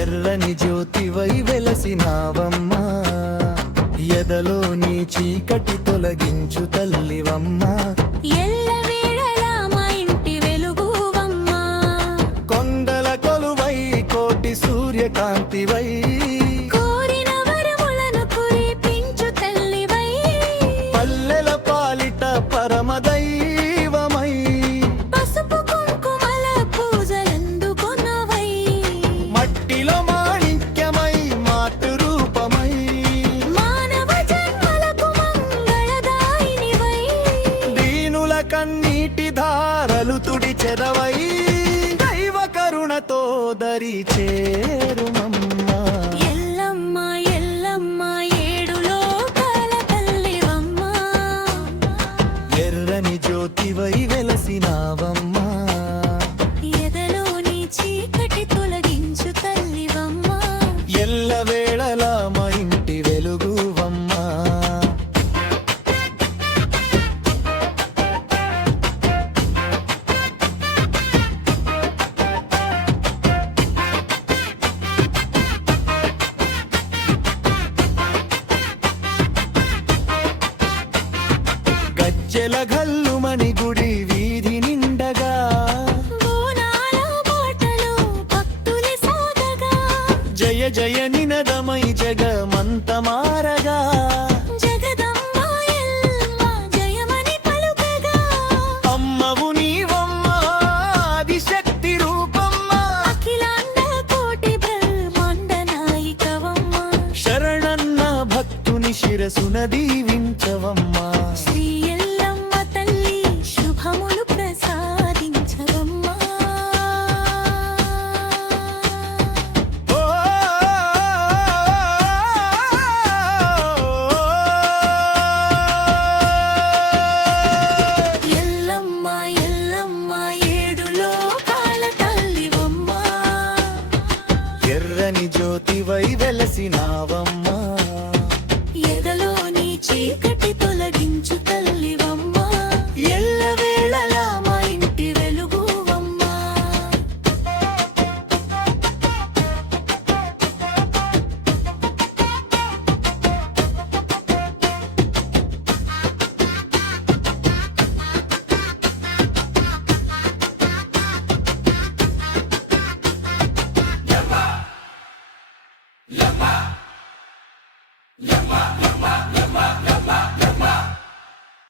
ఎర్రని జ్యోతివై వెలసినావమ్మా, ఎదలో నీ చీకటి తొలగించు తల్లివమ్మా. ఎల్లవేళలా మా ఇంటి వెలుగువమ్మా, కొండల కొలువై కోటి సూర్యకాంతివై, కోరిన వరములను కురిపించు తల్లివై, పల్లెల పాలిట పరమదైవమై, పసుపు కుంకుమల పూజలందుకొనవై, మట్టిలో మాణిక్యమై మాతృ రూపమై, మానవ జన్మలకు మంగళదాయినివై, దీనుల కన్నీటి ధారలు తుడిచెదవై, దైవ కరుణతో దరి చేరుమమ్మా. ఎల్లమ్మ ఎల్లమ్మ ఏడు లోకాల తల్లివమ్మా, ఎర్రని జ్యోతివై వెలసినావమ్మా, ఎదలోని చీకటి తొలగించు తల్లివమ్మా. ఎల్లవేళలా మా ఇంటి వెలుగువమ్మా. గజ్జెల గల్లుమని గుడి వీధి నిండగా, బోనాల బాటలో భక్తులు సాగగా, జయ జయ నినదమై జగమంత మారగా, జగదమ్మ ఎల్లమ్మ జయమని పలుకగా, అమ్మవు నీవమ్మా ఆదిశక్తి రూపమ్మా, అఖిలాండ కోటి బ్రహ్మాండ నాయికవమ్మ, శరణన్న భక్తుని శిరసున దీవించవమ్మా. శ్రీ ఎల్లమ్మ తల్లి శుభములు ప్రసాదించవమ్మా. ఓ ఎల్లమ్మ ఎల్లమ్మ ఏడు లోకాల తల్లివమ్మా, ఎర్రని జ్యోతివై వెలసినావమ్మా,